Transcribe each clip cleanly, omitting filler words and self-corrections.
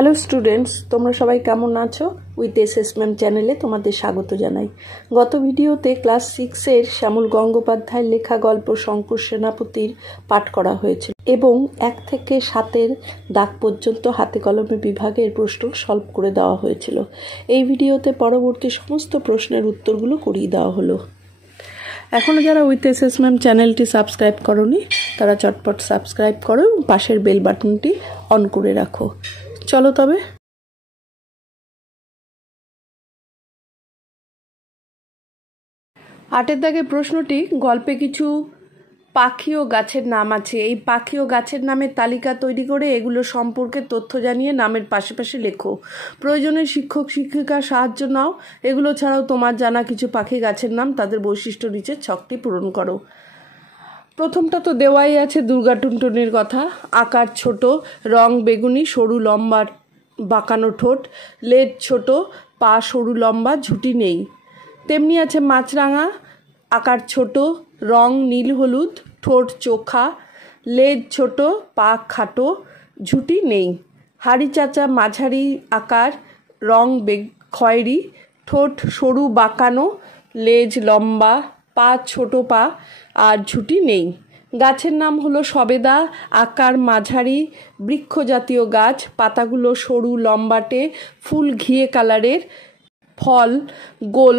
Hello students, তোমরা সবাই কেমন আছো? উইথ এসএস ম্যাম চ্যানেলে তোমাদের স্বাগত জানাই। গত ভিডিওতে ক্লাস 6-এর শ্যামল গঙ্গোপাধ্যায়ের লেখা গল্প শঙ্কর সেনাপতির পাঠ করা হয়েছিল এবং 1 থেকে 7-এর দাগ পর্যন্ত হাতে কলমে বিভাগের প্রশ্ন সলভ করে দেওয়া হয়েছিল। এই ভিডিওতে পরবর্তী সমস্ত প্রশ্নের উত্তরগুলো করিয়ে দেওয়া হলো। এখনও যারা উইথ এসএস ম্যাম চ্যানেলটি সাবস্ক্রাইব করোনি তারা চটপট সাবস্ক্রাইব করো এবং পাশের বেল বাটনটি অন করে রাখো। চলো তবে। 8-এর দাগের প্রশ্নটি, গল্পে কিছু পাখি ও গাছের নাম আছে। এই পাখি ও গাছের নামের তালিকা তৈরি করে এগুলো সম্পর্কে তথ্য জানিয়ে নামের পাশে পাশে লেখো। প্রয়োজনে শিক্ষক শিক্ষিকার সাহায্য নাও। এগুলো ছাড়াও তোমার জানা কিছু পাখি গাছের নাম, তাদের বৈশিষ্ট্য নিচের ছকটি পূরণ করো। প্রথমটা তো দেওয়াই আছে, দুর্গা টুনটুনির কথা। আকার ছোট, রং বেগুনি, সরু লম্বা বাঁকানো ঠোঁট, লেজ ছোট, পা সরু লম্বা, ঝুঁটি নেই। তেমনি আছে মাছরাঙা, আকার ছোট, রং নীল হলুদ, ঠোঁট চোখা, লেজ ছোট, পা খাটো, ঝুঁটি নেই। হাড়ি চাচা মাঝারি আকার, রং খয়েরি, ঠোঁট সরু বাঁকানো, লেজ লম্বা, পা ছোট পা আর ঝুঁটি নেই। গাছের নাম হলো সবেদা, আকার মাঝারি, বৃক্ষ জাতীয় গাছ, পাতাগুলো সরু লম্বাটে, ফুল ঘিয়ে কালারের, ফল গোল।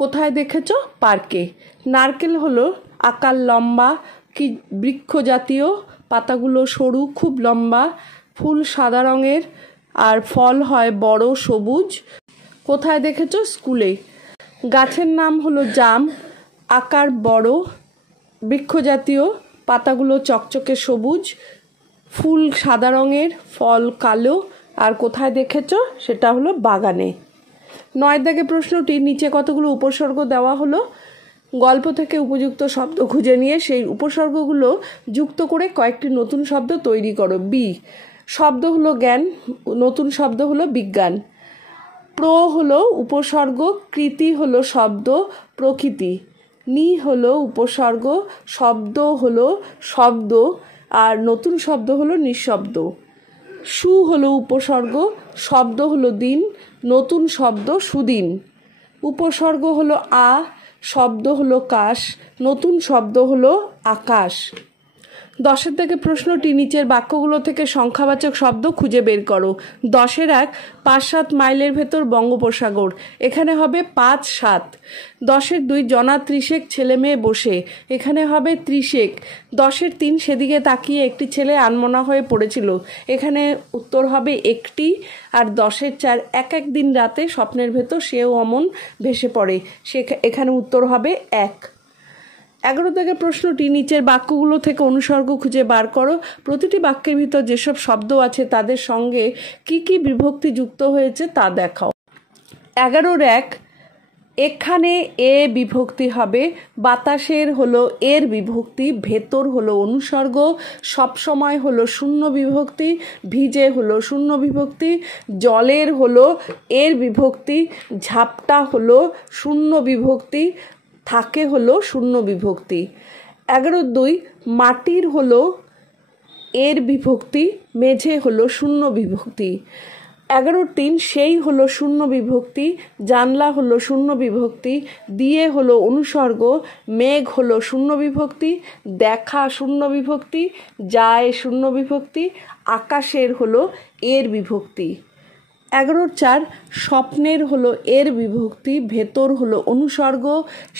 কোথায় দেখেছ? পার্কে। নারকেল হলো আকার লম্বা, কি বৃক্ষ জাতীয়, পাতাগুলো সরু খুব লম্বা, ফুল সাদা রঙের আর ফল হয় বড় সবুজ। কোথায় দেখেছ? স্কুলে। গাছের নাম হলো জাম, আকার বড়, বৃক্ষ জাতীয়, পাতাগুলো চকচকে সবুজ, ফুল সাদা রঙের, ফল কালো। আর কোথায় দেখেছ? সেটা হলো বাগানে। 9 দাগে প্রশ্নটি, নিচে কতগুলো উপসর্গ দেওয়া হলো। গল্প থেকে উপযুক্ত শব্দ খুঁজে নিয়ে সেই উপসর্গগুলো যুক্ত করে কয়েকটি নতুন শব্দ তৈরি করো। বি শব্দ হলো জ্ঞান, নতুন শব্দ হলো বিজ্ঞান। প্র হলো উপসর্গ, কৃতি হলো শব্দ, প্রকৃতি। নি হলো উপসর্গ, শব্দ হলো শব্দ আর নতুন শব্দ হলো নিঃশব্দ। সু হলো উপসর্গ, শব্দ হলো দিন, নতুন শব্দ সুদিন। উপসর্গ হলো আ, শব্দ হলো কাশ, নতুন শব্দ হলো আকাশ। 10-এর থেকে প্রশ্নটি, নিচের বাক্যগুলো থেকে সংখ্যাবাচক শব্দ খুঁজে বের করো। 10-এর 1, 5-7 মাইলের ভেতর বঙ্গোপসাগর। এখানে হবে 5-7। 10-এর 2, জনা 30 ছেলে মেয়ে বসে। এখানে হবে 30। 10-এর 3, সেদিকে তাকিয়ে একটি ছেলে আনমনা হয়ে পড়েছিল। এখানে উত্তর হবে একটি। আর 10-এর 4, এক দিন রাতে স্বপ্নের ভেতর সেও অমন ভেসে পড়ে। এখানে উত্তর হবে 1। 11 থেকে প্রশ্নটি, নিচের বাক্যগুলো থেকে অনুসর্গ খুঁজে বার করো। প্রতিটি বাক্যের ভিতর যেসব শব্দ আছে তাদের সঙ্গে কি কি বিভক্তি যুক্ত হয়েছে তা দেখাও। 11-র 1, এখানে এ বিভক্তি হবে, বাতাসের হলো এর বিভক্তি, ভেতর হলো অনুসর্গ, সবসময় হলো শূন্য বিভক্তি, ভিজে হলো শূন্য বিভক্তি, জলের হলো এর বিভক্তি, ঝাপটা হলো শূন্য বিভক্তি, থাকে হলো শূন্য বিভক্তি। 11-র 2, মাটির হলো এর বিভক্তি, মেঝে হলো শূন্য বিভক্তি। 11-র 3, সেই হলো শূন্য বিভক্তি, জানলা হলো শূন্য বিভক্তি, দিয়ে হলো অনুসর্গ, মেঘ হলো শূন্য বিভক্তি, দেখা শূন্য বিভক্তি, যায় শূন্য বিভক্তি, আকাশের হলো এর বিভক্তি। 11-র 4, স্বপ্নের হলো এর বিভক্তি, ভেতর হলো অনুসর্গ,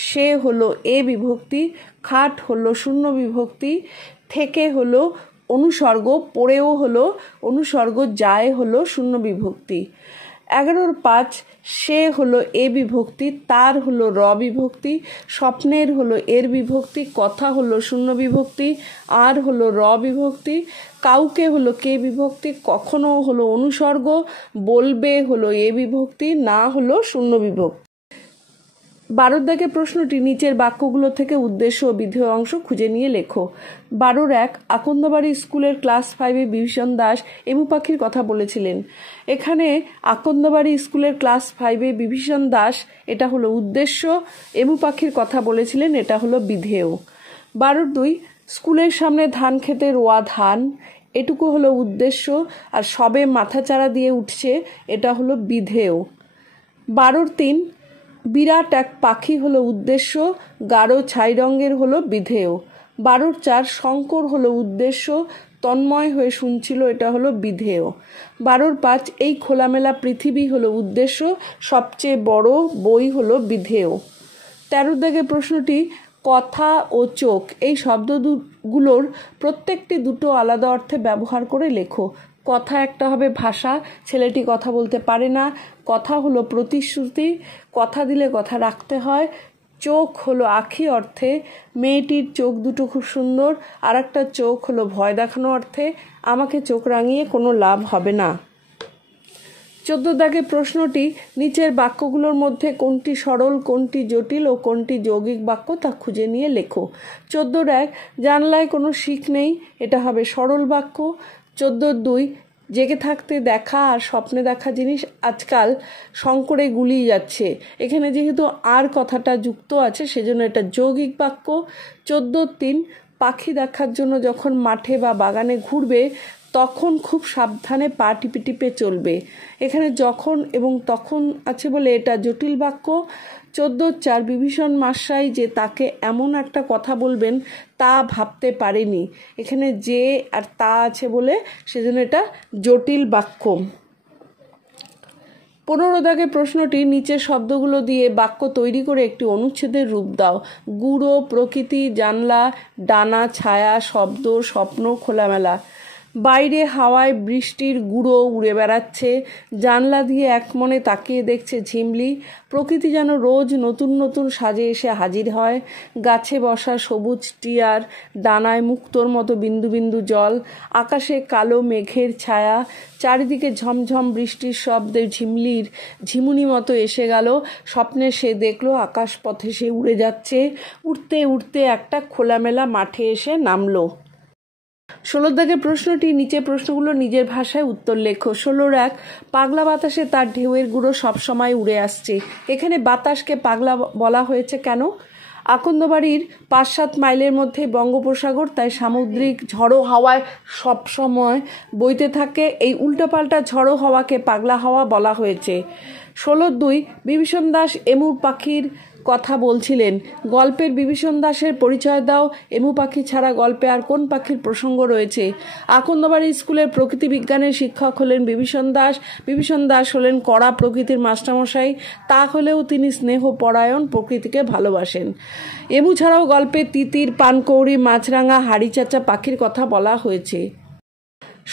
সে হলো এ বিভক্তি, খাট হলো শূন্য বিভক্তি, থেকে হলো অনুসর্গ, পড়েও হলো অনুসর্গ, যায় হলো শূন্য বিভক্তি। 11-র 5, সে হলো এ বিভক্তি, তার হলো র বিভক্তি, স্বপ্নের হলো এর বিভক্তি, কথা হলো শূন্য বিভক্তি, আর হলো র বিভক্তি, কাউকে হলো কে বিভক্তি, কখনো হলো অনুসর্গ, বলবে হলো এ বিভক্তি, না হলো শূন্য বিভক্তি। 12-র দাগে প্রশ্নটি, নিচের বাক্যগুলো থেকে উদ্দেশ্য ও বিধেয় অংশ খুঁজে নিয়ে লেখো। 12-র 1, আকন্দবাড়ি স্কুলের ক্লাস 5-এ বিভীষণ দাস এমু পাখির কথা বলেছিলেন। এখানে আকন্দবাড়ি স্কুলের ক্লাস 5-এ বিভীষণ দাস, এটা হলো উদ্দেশ্য, এমু পাখির কথা বলেছিলেন, এটা হলো বিধেয়। 12-র 2, স্কুলের সামনে ধান খেতে রোয়া ধান, এটুকু হলো উদ্দেশ্য, আর সবে মাথাচাড়া দিয়ে উঠছে এটা হলো বিধেয়। 12-3 বিরাট এক পাখি হলো উদ্দেশ্য, গাঢ় ছাই রঙের হলো বিধেয়। 12-4 শঙ্কর হলো উদ্দেশ্য, তন্ময় হয়ে শুনছিল, এটা হলো বিধেয়। 12-5 এই খোলামেলা পৃথিবী হলো উদ্দেশ্য, সবচেয়ে বড় বই হলো বিধেয়। 13 দাগের প্রশ্নটি কথা ও চোখ এই শব্দগুলোর প্রত্যেকটি দুটো আলাদা অর্থে ব্যবহার করে লেখো। কথা একটা হবে ভাষা, ছেলেটি কথা বলতে পারে না, কথা হলো প্রতিশ্রুতি, কথা দিলে কথা রাখতে হয়। চোখ হলো আঁখি অর্থে, মেয়েটির চোখ দুটো খুব সুন্দর। আর একটা চোখ হলো ভয় দেখানো অর্থে, আমাকে চোখ রাঙিয়ে কোনো লাভ হবে না। 14 দাগের প্রশ্নটি নিচের বাক্যগুলোর মধ্যে কোনটি সরল, কোনটি জটিল ও কোনটি যৌগিক বাক্য তা খুঁজে নিয়ে লেখো। 14-1 জানলায় কোনো শিক নেই, এটা হবে সরল বাক্য। 14-2 জেগে থাকতে দেখা আর স্বপ্নে দেখা জিনিস আজকাল শঙ্করে গুলিয়ে যাচ্ছে, এখানে যেহেতু আর কথাটা যুক্ত আছে সেজন্য এটা যৌগিক বাক্য। 14-3 পাখি দেখার জন্য যখন মাঠে বা বাগানে ঘুরবে তখন খুব সাবধানে পা টিপে টিপে চলবে, এখানে যখন এবং তখন আছে বলে এটা জটিল বাক্য। 14-4 বিভীষণ মশাই যে তাকে এমন একটা কথা বলবেন তা ভাবতে পারেনি, এখানে যে আর তা আছে বলে সেজন্য এটা জটিল বাক্য। 15 দাগের প্রশ্নটি নিচের শব্দগুলো দিয়ে বাক্য তৈরি করে একটি অনুচ্ছেদের রূপ দাও। গুঁড়ো, প্রকৃতি, জানলা, ডানা, ছায়া, শব্দ, স্বপ্ন, খোলামেলা। বাইরে হাওয়ায় বৃষ্টির গুঁড়ো উড়ে বেড়াচ্ছে, জানলা দিয়ে একমনে তাকিয়ে দেখছে ঝিমলি। প্রকৃতি যেন রোজ নতুন নতুন সাজে এসে হাজির হয়, গাছে বসা সবুজ টিয়ার, ডানায় মুক্তোর মতো বিন্দু বিন্দু জল, আকাশে কালো মেঘের ছায়া, চারিদিকে ঝমঝম বৃষ্টির শব্দে ঝিমলির ঝিমুনি মতো এসে গেল। স্বপ্নে সে দেখলো আকাশ পথে সে উড়ে যাচ্ছে, উড়তে উড়তে একটা খোলামেলা মাঠে এসে নামলো। 16 দাগের প্রশ্নটি নিচে প্রশ্নগুলো নিজের ভাষায় উত্তর লেখো। 16-1 পাগলা বাতাসে তার ঢেউয়ের গুঁড়ো সবসময় উড়ে আসছে, এখানে বাতাসকে পাগলা বলা হয়েছে কেন? আকন্দবাড়ির 5-7 মাইলের মধ্যে বঙ্গোপসাগর, তাই সামুদ্রিক ঝড়ো হাওয়ায় সবসময় বইতে থাকে, এই উল্টোপাল্টা ঝড়ো হাওয়াকে পাগলা হাওয়া বলা হয়েছে। 16-2 বিভীষণ দাস এমুর পাখির কথা বলছিলেন, গল্পের বিভীষণ দাসের পরিচয় দাও। এমু পাখি ছাড়া গল্পে আর কোন পাখির প্রসঙ্গ রয়েছে? আকন্দবাড়ি স্কুলের প্রকৃতি বিজ্ঞানের শিক্ষক হলেন বিভীষণ দাস। বিভীষণ দাস হলেন কড়া প্রকৃতির মাস্টারমশাই, তা হলেও তিনি স্নেহ পরায়ণ, প্রকৃতিকে ভালোবাসেন। এমু ছাড়াও গল্পে তিতির, পানকৌড়ি, মাছরাঙা, হাড়িচাচা পাখির কথা বলা হয়েছে।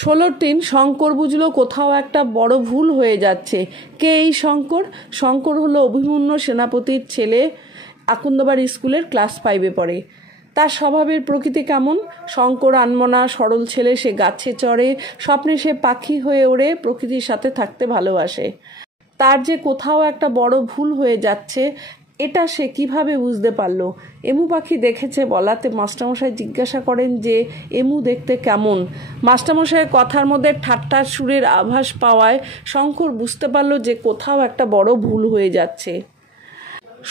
16-3 শঙ্কর বুঝলো কোথাও একটা বড় ভুল হয়ে যাচ্ছে। কে এই শঙ্কর? শঙ্কর হলো অভিমন্যু সেনাপতির ছেলে, আকন্দবাড়ি স্কুলের ক্লাস 5-এ পড়ে। তার স্বভাবের প্রকৃতি কেমন? শঙ্কর আনমনা সরল ছেলে, সে গাছে চড়ে, স্বপ্নে সে পাখি হয়ে ওড়ে, প্রকৃতির সাথে থাকতে ভালোবাসে। তার যে কোথাও একটা বড় ভুল হয়ে যাচ্ছে এটা সে কিভাবে বুঝতে পারল? এমু পাখি দেখেছে বলাতে মাস্টারমশাই জিজ্ঞাসা করেন যে এমু দেখতে কেমন। মাস্টারমশাইয়ের কথার মধ্যে ঠাট্টার সুরের আভাস পাওয়ায় শঙ্কর বুঝতে পারল যে কোথাও একটা বড় ভুল হয়ে যাচ্ছে।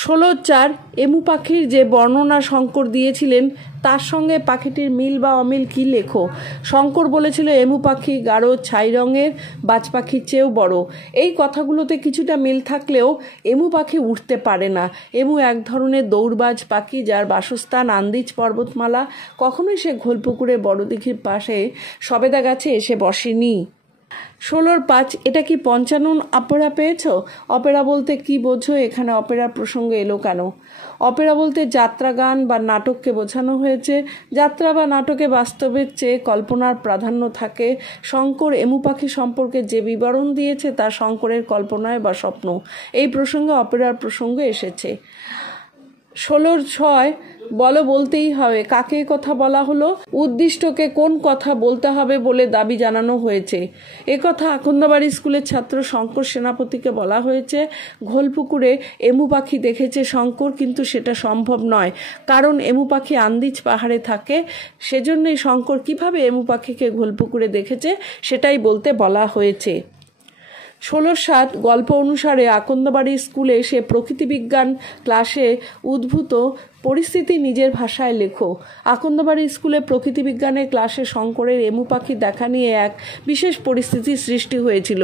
16-4 এমু পাখির যে বর্ণনা শঙ্কর দিয়েছিলেন তার সঙ্গে পাখিটির মিল বা অমিল কি লেখো। শঙ্কর বলেছিল এমু পাখি গাঢ় ছাই রঙের, বাজ পাখির চেয়েও বড়। এই কথাগুলোতে কিছুটা মিল থাকলেও এমু পাখি উঠতে পারে না। এমু এক ধরনের দৌড়বাজ পাখি যার বাসস্থান আন্দিজ পর্বতমালা, কখনোই সে ঘোলপুকুরে বড় দিঘির পাশে সবেদা গাছে এসে বসেনি। 16-5 এটা কি পঞ্চানন অপেরা পেয়েছ? অপেরা বলতে কি বোঝো? এখানে অপেরা প্রসঙ্গ এলো কেন? অপেরা বলতে যাত্রা গান বা নাটককে বোঝানো হয়েছে। যাত্রা বা নাটকে বাস্তবের চেয়ে কল্পনার প্রাধান্য থাকে। শঙ্কর এমু পাখি সম্পর্কে যে বিবরণ দিয়েছে তা শঙ্করের কল্পনায় বা স্বপ্ন, এই প্রসঙ্গে অপেরার প্রসঙ্গ এসেছে। 16-6 বলো, বলতেই হবে। কাকে কথা বলা হলো? উদ্দিষ্টকে কোন কথা বলতে হবে বলে দাবি জানানো হয়েছে। একথা আকন্দবাড়ি স্কুলের ছাত্র শঙ্কর সেনাপতিকে বলা হয়েছে। ঘোলপুকুরে এমু পাখি দেখেছে শঙ্কর, কিন্তু সেটা সম্ভব নয়, কারণ এমু পাখি আন্দিজ পাহাড়ে থাকে। সেজন্যই শঙ্কর কিভাবে এমু পাখিকে ঘোলপুকুরে দেখেছে সেটাই বলতে বলা হয়েছে। 16/7 গল্প অনুসারে আকন্দবাড়ি স্কুলে সে প্রকৃতিবিজ্ঞান ক্লাসে উদ্ভূত পরিস্থিতি নিজের ভাষায় লেখো। আকন্দবাড়ি স্কুলে প্রকৃতিবিজ্ঞানের ক্লাসে শঙ্করের এমু পাখি দেখা নিয়ে এক বিশেষ পরিস্থিতির সৃষ্টি হয়েছিল।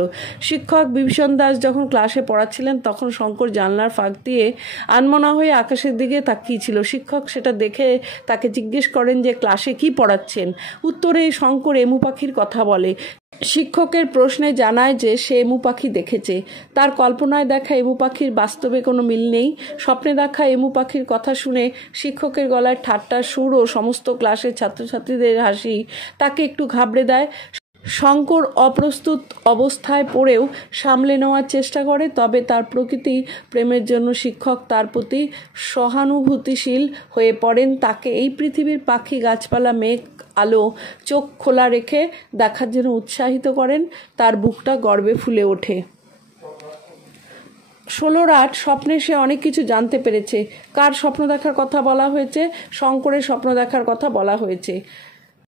শিক্ষক বিভীষণ দাস যখন ক্লাসে পড়াচ্ছিলেন তখন শঙ্কর জানলার ফাঁক দিয়ে আনমনা হয়ে আকাশের দিকে তাকিয়েছিল। শিক্ষক সেটা দেখে তাকে জিজ্ঞেস করেন যে ক্লাসে কি পড়াচ্ছেন। উত্তরে শঙ্কর এমু পাখির কথা বলে। শিক্ষকের প্রশ্নে জানায় যে সে এমু পাখি দেখেছে। তার কল্পনায় দেখা এমু পাখির বাস্তবে কোনো মিল নেই। স্বপ্নে দেখা এমু পাখির কথা শুনে শিক্ষকের গলায় ঠাট্টার সুর ও সমস্ত ক্লাসের ছাত্রছাত্রীদের হাসি তাকে একটু ঘাবড়ে দেয়। শঙ্কর অপ্রস্তুত অবস্থায় পড়েও সামলে নেওয়ার চেষ্টা করে, তবে তার প্রকৃতি প্রেমের জন্য শিক্ষক তার প্রতি সহানুভূতিশীল হয়ে পড়েন। তাকে এই পৃথিবীর পাখি, গাছপালা, মেঘ, আলো চোখ খোলা রেখে দেখার জন্য উৎসাহিত করেন। তার বুকটা গর্বে ফুলে ওঠে। 16/8 স্বপ্নে সে অনেক কিছু জানতে পেরেছে। কার স্বপ্ন দেখার কথা বলা হয়েছে? শঙ্করের স্বপ্ন দেখার কথা বলা হয়েছে।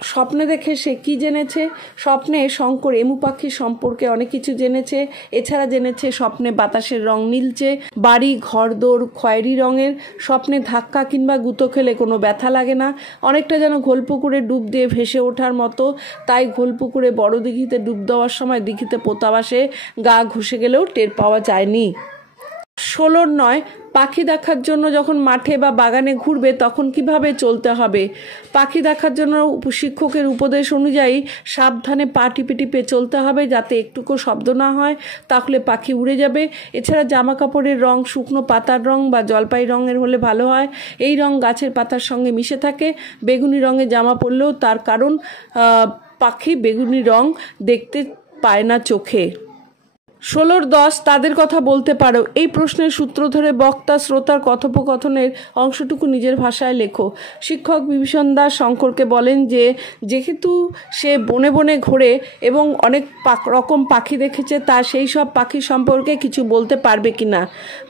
স্বপ্নে দেখে সে কি জেনেছে? স্বপ্নে শঙ্কর এমু পাখি সম্পর্কে অনেক কিছু জেনেছে। এছাড়া জেনেছে স্বপ্নে বাতাসের রং নীলচে, বাড়ি ঘরদোর খয়েরি রঙের, স্বপ্নে ধাক্কা কিংবা গুঁতো খেলে কোনো ব্যথা লাগে না, অনেকটা যেন ঘোলপুকুরে ডুব দিয়ে ভেসে ওঠার মতো। তাই ঘোলপুকুরে বড় দিঘিতে ডুব দেওয়ার সময় দিঘিতে পোতা বাসে গা ঘষে গেলেও টের পাওয়া যায়নি। 16/9 পাখি দেখার জন্য যখন মাঠে বা বাগানে ঘুরবে তখন কিভাবে চলতে হবে। পাখি দেখার জন্য শিক্ষকের উপদেশ অনুযায়ী সাবধানে পা টিপে টিপে চলতে হবে যাতে একটুকু শব্দ না হয়, তাহলে পাখি উড়ে যাবে। এছাড়া জামা কাপড়ের রং শুকনো পাতার রং বা জলপাই রঙের হলে ভালো হয়। এই রং গাছের পাতার সঙ্গে মিশে থাকে। বেগুনি রঙের জামা পরলেও তার কারণ পাখি বেগুনি রং দেখতে পায় না চোখে। 16/10 তাদের কথা বলতে পারো। এই প্রশ্নের সূত্র ধরে বক্তা শ্রোতার কথোপকথনের অংশটুকু নিজের ভাষায় লেখো। শিক্ষক বিভীষণ দাস শঙ্করকে বলেন যে যেহেতু সে বনে বনে ঘোরে এবং অনেক রকম পাখি দেখেছে, তা সেই সব পাখি সম্পর্কে কিছু বলতে পারবে কিনা।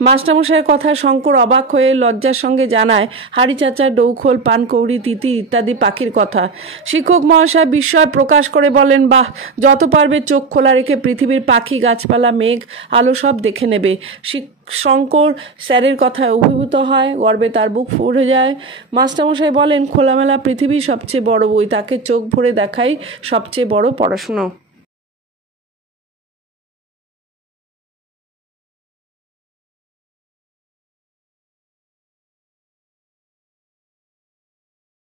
মাস্টারমশাইয়ের কথায় শঙ্কর অবাক হয়ে লজ্জার সঙ্গে জানায় হাড়ি চাচা, ডৌখোল, পানকৌড়ি, তিতি ইত্যাদি পাখির কথা। শিক্ষক মহাশয় বিস্ময় প্রকাশ করে বলেন, বাহ, যত পারবে চোখ খোলা রেখে পৃথিবীর পাখি, গাছপালা, মেঘ, আলো সব দেখে নেবে। শঙ্কর স্যারের কথায় অভিভূত হয়, গর্বে তার বুক ফুলে যায়। মাস্টারমশাই বলেন, খোলামেলা পৃথিবী সবচেয়ে বড় বই, তাকে চোখ ভরে দেখাই সবচেয়ে বড় পড়াশোনা।